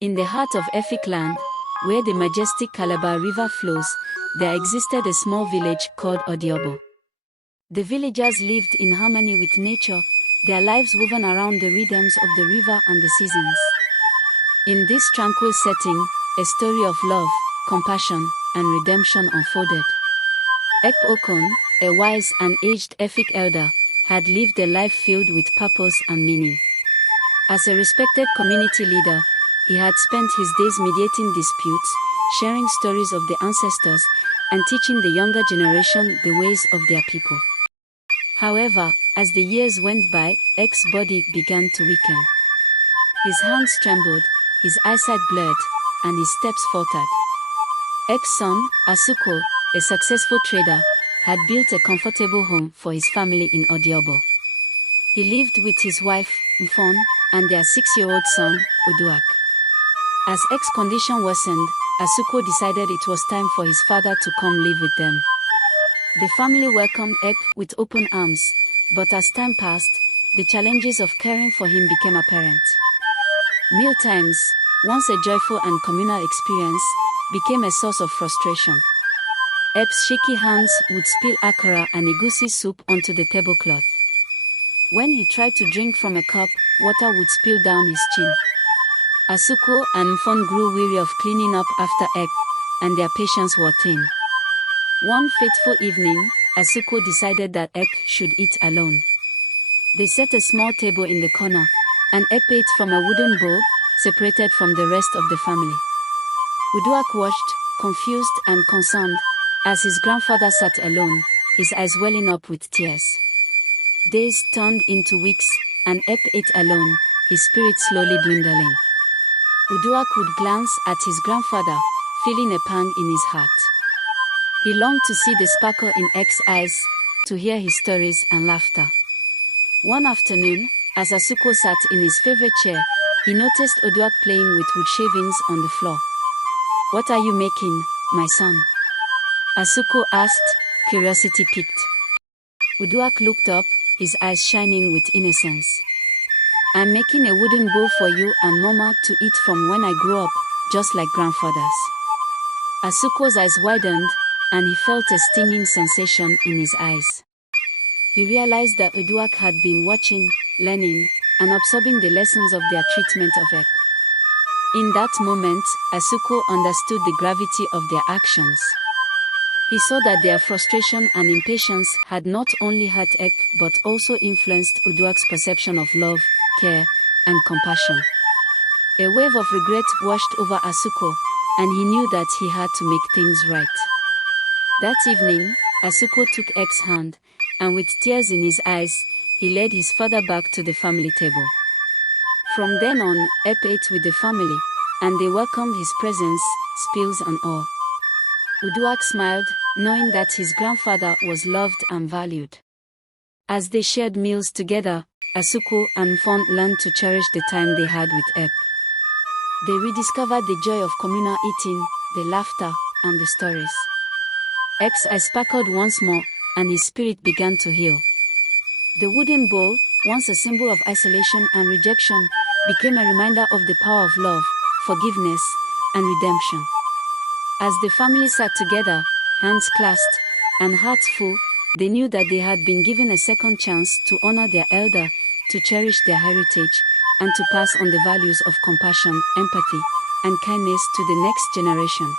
In the heart of Efik land, where the majestic Calabar River flows, there existed a small village called Odiobo. The villagers lived in harmony with nature, their lives woven around the rhythms of the river and the seasons. In this tranquil setting, a story of love, compassion, and redemption unfolded. Ek Okon, a wise and aged Efik elder, had lived a life filled with purpose and meaning. As a respected community leader, he had spent his days mediating disputes, sharing stories of the ancestors, and teaching the younger generation the ways of their people. However, as the years went by, Ek's body began to weaken. His hands trembled, his eyesight blurred, and his steps faltered. Ek's son, Asuko, a successful trader, had built a comfortable home for his family in Odiobo. He lived with his wife, Mfon, and their 6-year-old son, Uduak. As Ek's condition worsened, Asuko decided it was time for his father to come live with them. The family welcomed Ek with open arms, but as time passed, the challenges of caring for him became apparent. Mealtimes, once a joyful and communal experience, became a source of frustration. Ek's shaky hands would spill akara and egusi soup onto the tablecloth. When he tried to drink from a cup, water would spill down his chin. Asuko and Mfon grew weary of cleaning up after Ek, and their patience wore thin. One fateful evening, Asuko decided that Ek should eat alone. They set a small table in the corner, and Ek ate from a wooden bowl, separated from the rest of the family. Uduak watched, confused and concerned, as his grandfather sat alone, his eyes welling up with tears. Days turned into weeks, and Ek ate alone, his spirit slowly dwindling. Uduak would glance at his grandfather, feeling a pang in his heart. He longed to see the sparkle in Ek's eyes, to hear his stories and laughter. One afternoon, as Asuko sat in his favorite chair, he noticed Uduak playing with wood shavings on the floor. "What are you making, my son?" Asuko asked, curiosity piqued. Uduak looked up, his eyes shining with innocence. "I'm making a wooden bowl for you and Mama to eat from when I grow up, just like grandfathers." Asuko's eyes widened, and he felt a stinging sensation in his eyes. He realized that Uduak had been watching, learning, and absorbing the lessons of their treatment of Ek. In that moment, Asuko understood the gravity of their actions. He saw that their frustration and impatience had not only hurt Ek but also influenced Uduak's perception of love, care, and compassion. A wave of regret washed over Asuko, and he knew that he had to make things right. That evening, Asuko took Ek's hand, and with tears in his eyes, he led his father back to the family table. From then on, Ek ate with the family, and they welcomed his presence, spills and all. Uduak smiled, knowing that his grandfather was loved and valued. As they shared meals together, Asuko and Mfon learned to cherish the time they had with Ek. They rediscovered the joy of communal eating, the laughter, and the stories. Ek's eyes sparkled once more, and his spirit began to heal. The wooden bowl, once a symbol of isolation and rejection, became a reminder of the power of love, forgiveness, and redemption. As the family sat together, hands clasped, and hearts full, they knew that they had been given a second chance to honor their elder, to cherish their heritage, and to pass on the values of compassion, empathy, and kindness to the next generation.